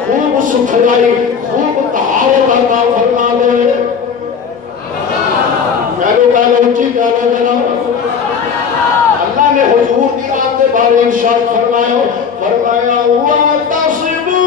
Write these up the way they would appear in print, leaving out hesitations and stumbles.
खूब सुखलाई खूब तहावत अता फरमा दे। कह लो ऊंची कह लो जरा। अल्लाह ने हुजूर की रात के बारे इरशाद फरमाया हुआ तस्बू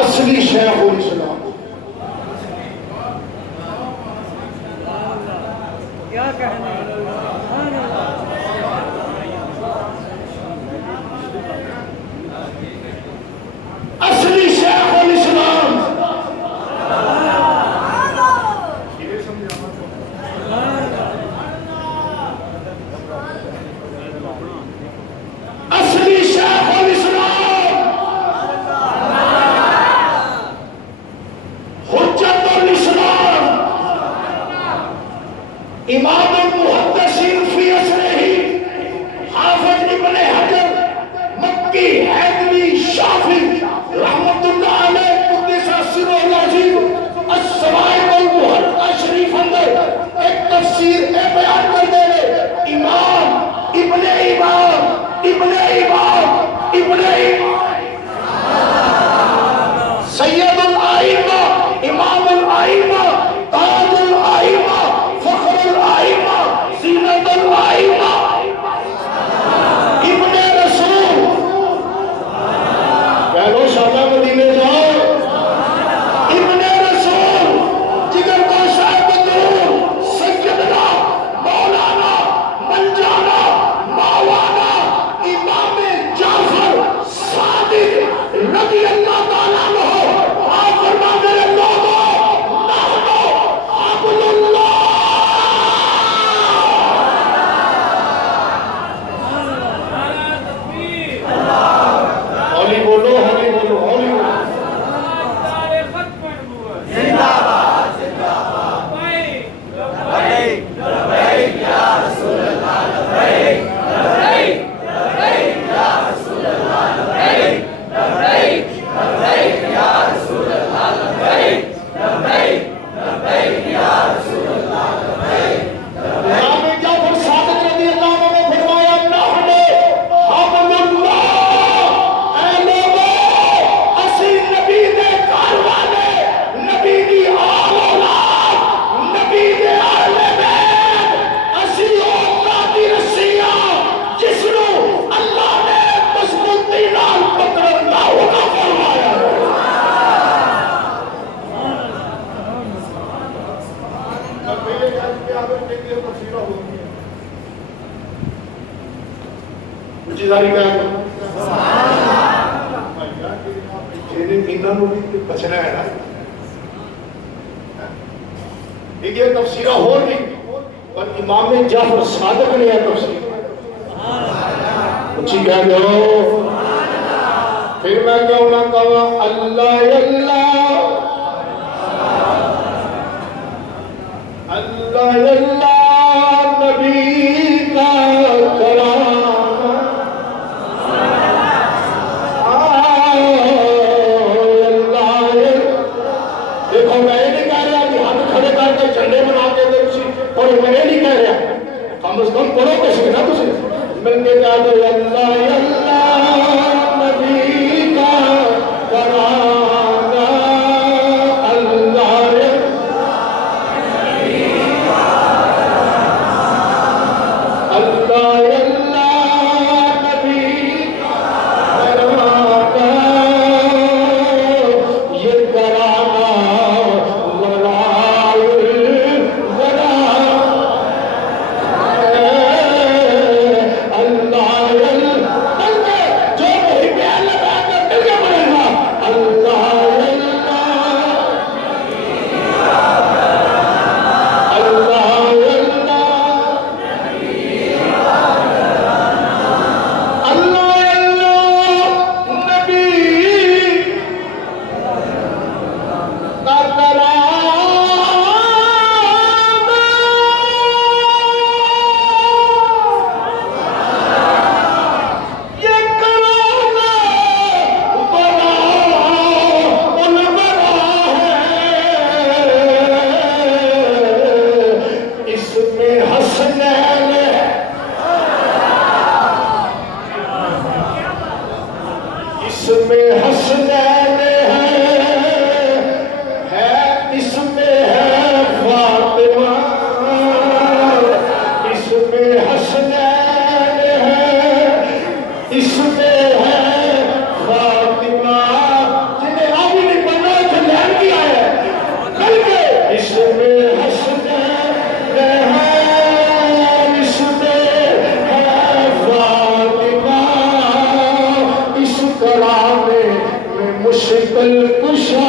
असली शेखुल इस्लाम क्या कहने असली शेखुल इस्लाम असली शेखुल इस्लाम हुज्जतुल इस्लाम इमाम मुहद्दिसीन फी असरिही हाफिज इब्ने हजर मक्की हैदरी शाफी रहमतुल्लाह अलैह कुद्दस सिर्रुल अज़ीम अस्सवाइकुल मुहद्दा शरीफ अंदर एक तफसीर में बयान कर दे इमाम इब्ने इमाम इब्ने इमाम इब्ने सैयदुल आइम्मा इमामुल आइम्मा ताजुल आइम्मा फखरुल आइम्मा ज़ीनतुल आइम्मा इब्ने रसूल कह लो शाबा मदीने जाओ इब्ने रसूल जिगर को शायद दूर सैयदना मौलाना मंजाना मावाना इमाम जाफर सादिक रज़ी अल्लाह ताला अन्हु आप फरमा मेरे लोगों नहनु अब्दुल्लाह हौली बोलो हौली बोलो हौली बोलो बचना है ना ये तफसीरा हो नहीं पर इमाम जाफर सादिक ने यह तफसीर अच्छी कह दो फिर मैं क्यों ना कहूँ अल्लाह अल्लाह अल्लाह अल्लाह नबी का कलाम झंडे बना के और मैं नहीं कह रहा कम से कम पढ़ो कैसे ना तुझे मिलके क्या दो अल्लाह अल्लाह नबी का कराना अल्लाह इसमें हसनैन है इसमें है फातिमा, इसमें हसनैन है इसमें है फातिमा। जिन्हें अभी नहीं पढ़ना तो लैन की आया बल्कि इसमें हसनैन है इसमें है फातिमा। इस कलामे में मुश्किल कुशा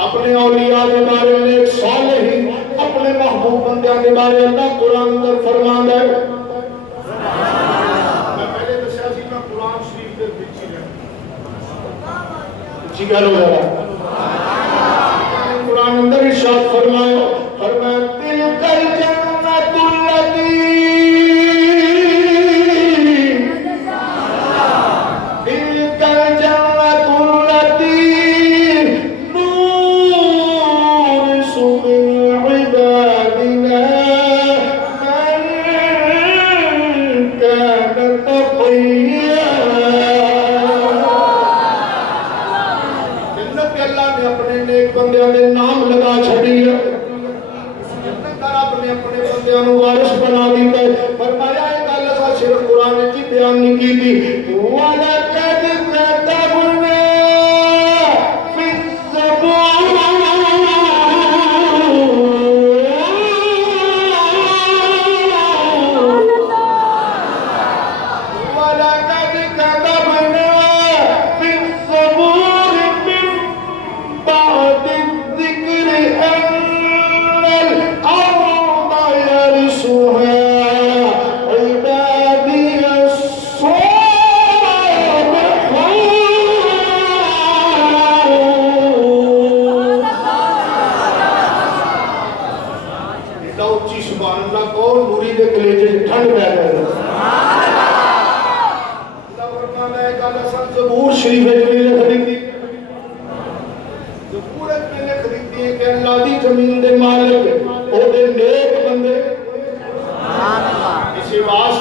अपने औलिया के बारे में एक सालिहीन अपने महबूब बंदियां के बारे में कुरान अंदर फरमांदा है। मैं पहले दस्या सी मैं कुरान शरीफ दे विच जी गल हो रहा कुरान अंदर इरशाद फरमाया तिल कल जन्नतुल लती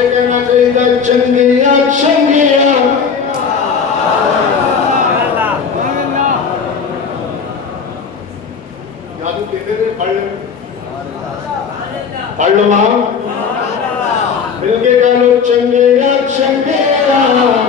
आपसे कहना चाहिए चंगिया चंगिया याद कहते थे पढ़ लो मां मिलके कह लो चंगिया चंगिया